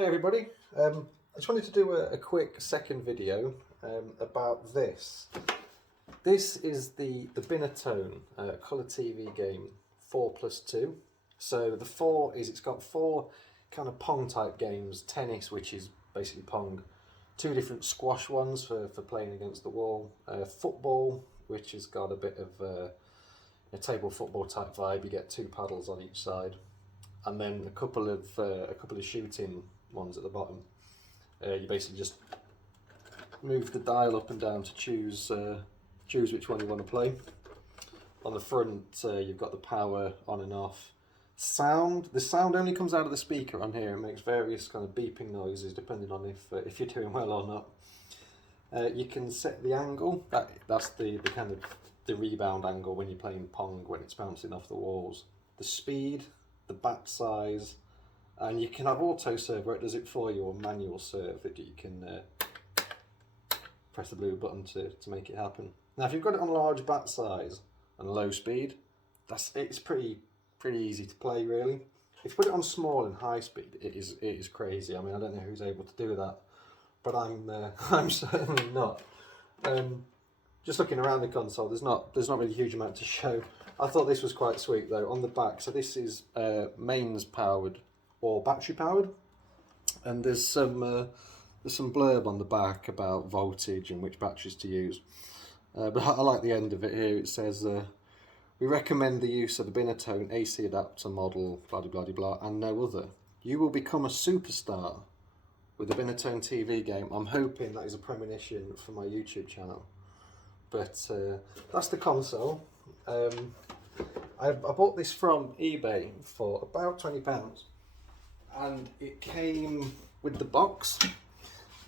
Hi everybody, I just wanted to do a quick second video about this. This is the Binatone colour TV game 4+2. So the 4 is, it's got 4 kind of Pong type games, tennis which is basically Pong, 2 different squash ones for playing against the wall, football which has got a bit of a table football type vibe, you get 2 paddles on each side, and then a couple of shooting ones at the bottom. You basically just move the dial up and down to choose which one you want to play. On the front you've got the power on and off. The sound only comes out of the speaker on here. It makes various kind of beeping noises depending on if you're doing well or not. You can set the angle, that's the kind of the rebound angle when you're playing Pong, when it's bouncing off the walls. The speed, the bat size, and you can have auto serve where it does it for you, or manual serve that you can press the blue button to make it happen. Now if you've got it on large bat size and low speed, it's pretty easy to play really. If you put it on small and high speed, it is crazy. I mean, I don't know who's able to do that, but I'm certainly not. Just looking around the console, there's not really a huge amount to show. I thought this was quite sweet though. On the back, so this is mains powered or battery powered, and there's some blurb on the back about voltage and which batteries to use. But I like the end of it here. It says, we recommend the use of the Binatone AC adapter model, blah blah blah blah, and no other. You will become a superstar with the Binatone TV game. I'm hoping that is a premonition for my YouTube channel. But that's the console. I bought this from eBay for about £20, and it came with the box.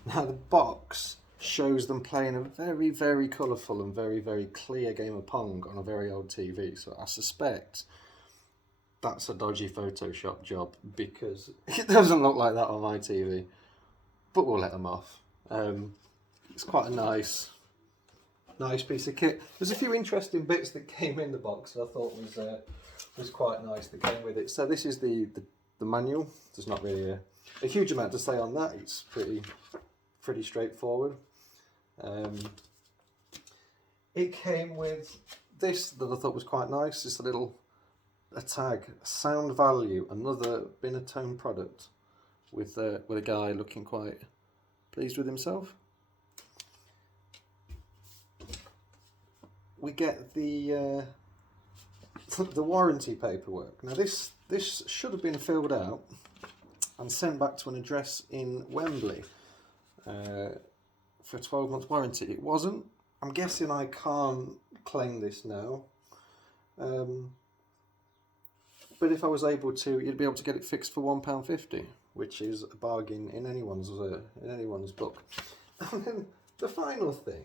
Now the box shows them playing a very, very colourful and very, very clear game of Pong on a very old TV. So I suspect that's a dodgy Photoshop job, because it doesn't look like that on my TV. But we'll let them off. It's quite a nice piece of kit. There's a few interesting bits that came in the box that I thought was quite nice that came with it. So this is the manual. There's not really a huge amount to say on that. It's pretty straightforward. It came with this that I thought was quite nice. It's a tag, sound value, another Binatone product, with a guy looking quite pleased with himself. We get the warranty paperwork. Now this should have been filled out and sent back to an address in Wembley for a 12-month warranty. It wasn't. I'm guessing I can't claim this now. But if I was able to, you'd be able to get it fixed for £1.50, which is a bargain in anyone's book. And then the final thing.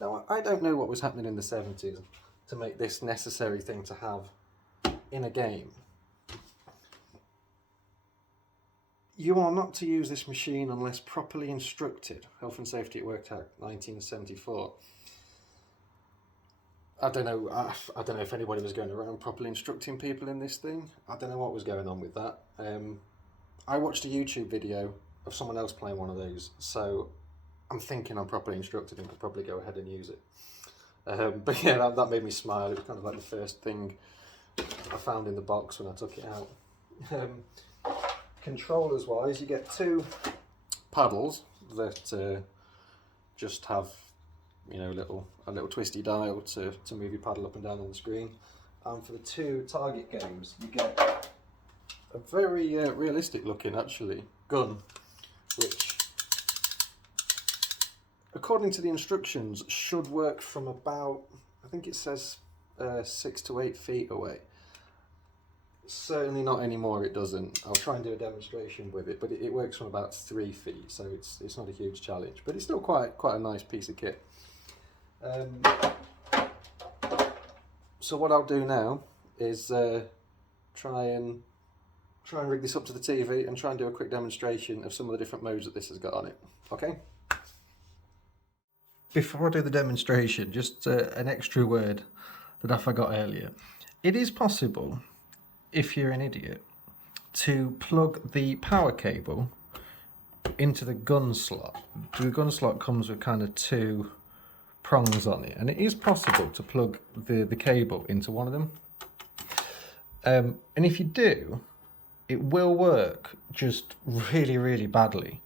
Now, I don't know what was happening in the 70s to make this necessary thing to have in a game. You are not to use this machine unless properly instructed. Health and Safety at Work Act 1974. I don't know if anybody was going around properly instructing people in this thing. I don't know what was going on with that. I watched a YouTube video of someone else playing one of those, so I'm thinking I'm properly instructed and could probably go ahead and use it. But yeah, that made me smile. It was kind of like the first thing I found in the box when I took it out. Controllers wise, you get 2 paddles that just have, you know, a little twisty dial to move your paddle up and down on the screen. And for the 2 target games, you get a very realistic looking, actually, gun, which, according to the instructions, should work from about, I think it says 6 to 8 feet away. Certainly not anymore, it doesn't. I'll try and do a demonstration with it, but it works from about 3 feet, so it's not a huge challenge, but it's still quite a nice piece of kit. So what I'll do now is try and rig this up to the TV and try and do a quick demonstration of some of the different modes that this has got on it. Okay? Before I do the demonstration, just an extra word that I forgot earlier. It is possible, if you're an idiot, to plug the power cable into the gun slot. The gun slot comes with kind of two prongs on it, and it is possible to plug the cable into one of them. And if you do, it will work, just really, really badly.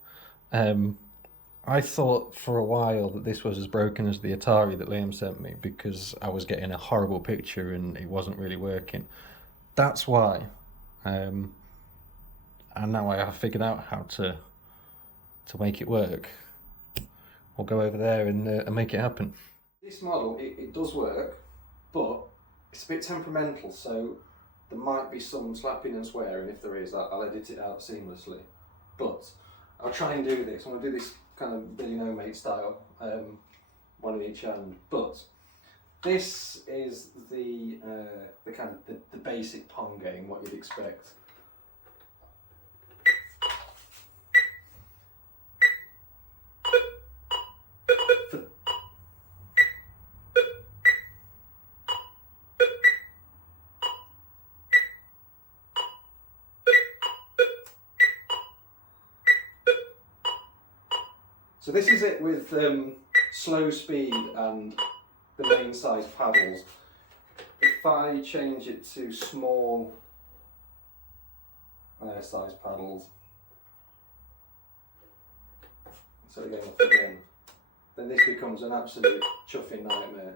I thought for a while that this was as broken as the Atari that Liam sent me, because I was getting a horrible picture and it wasn't really working. That's why. And now I have figured out how to make it work. We'll go over there and make it happen. This model, it does work, but it's a bit temperamental, so there might be some slapping and swearing. If there is, I'll edit it out seamlessly. But I'll try and do this. I'm going to do this kind of Binatone style, one in each hand. But this is the kind of the basic Pong game, what you'd expect. So this is it with slow speed and the main size paddles. If I change it to small size paddles, so again, then this becomes an absolute chuffing nightmare.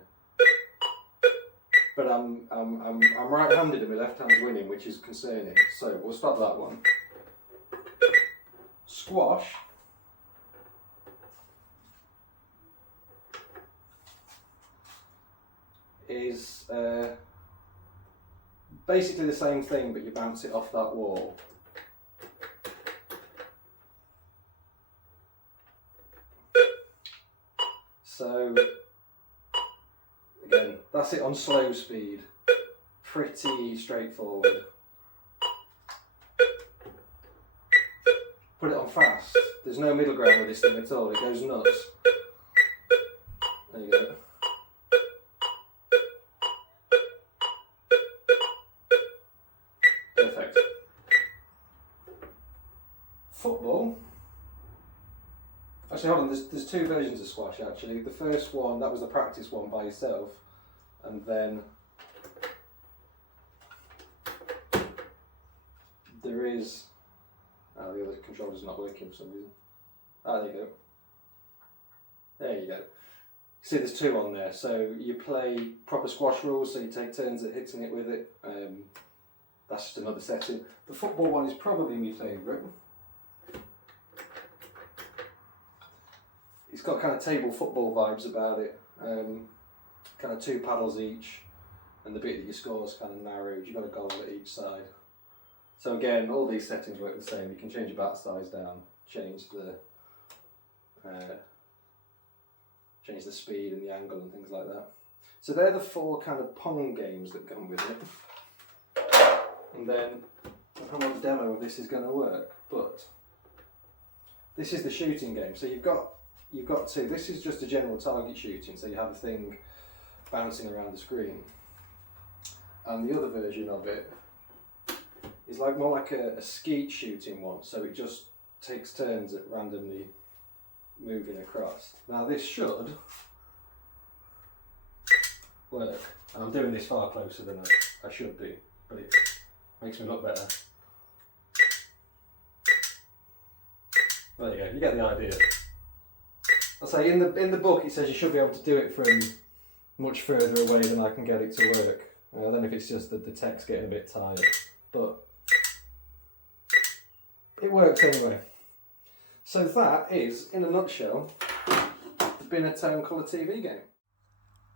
But I'm right-handed and my left hand's winning, which is concerning. So we'll stop that one. Squash. Is basically the same thing, but you bounce it off that wall. So again, that's it on slow speed. Pretty straightforward. Put it on fast. There's no middle ground with this thing at all. It goes nuts. There you go. Perfect. Football. Actually, hold on, there's two versions of squash actually. The first one, that was the practice one by yourself, and then there is, the other controller's not working for some reason. There you go. There you go. See, there's two on there. So you play proper squash rules, so you take turns at hitting it with it. That's just another setting. The football one is probably my favourite. It's got kind of table football vibes about it. Kind of two paddles each, and the bit that you score is kind of narrowed. You've got a goal at each side. So again, all these settings work the same. You can change your bat size down, change the speed and the angle and things like that. So they're the four kind of Pong games that come with it. And then I don't know what the demo of this is going to work, but this is the shooting game. So you've got two. This is just a general target shooting, so you have a thing bouncing around the screen. And the other version of it is more like a skeet shooting one, so it just takes turns at randomly moving across. Now this should work, and I'm doing this far closer than I should be, but it makes me look better. There you go, you get the idea. I'll say in the book it says you should be able to do it from much further away than I can get it to work. I don't know if it's just that the text getting a bit tired, but it works anyway. So that is, in a nutshell, the Binatone colour TV game.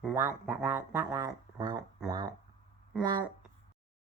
Wow, wow, wow, wow, wow, wow, wow.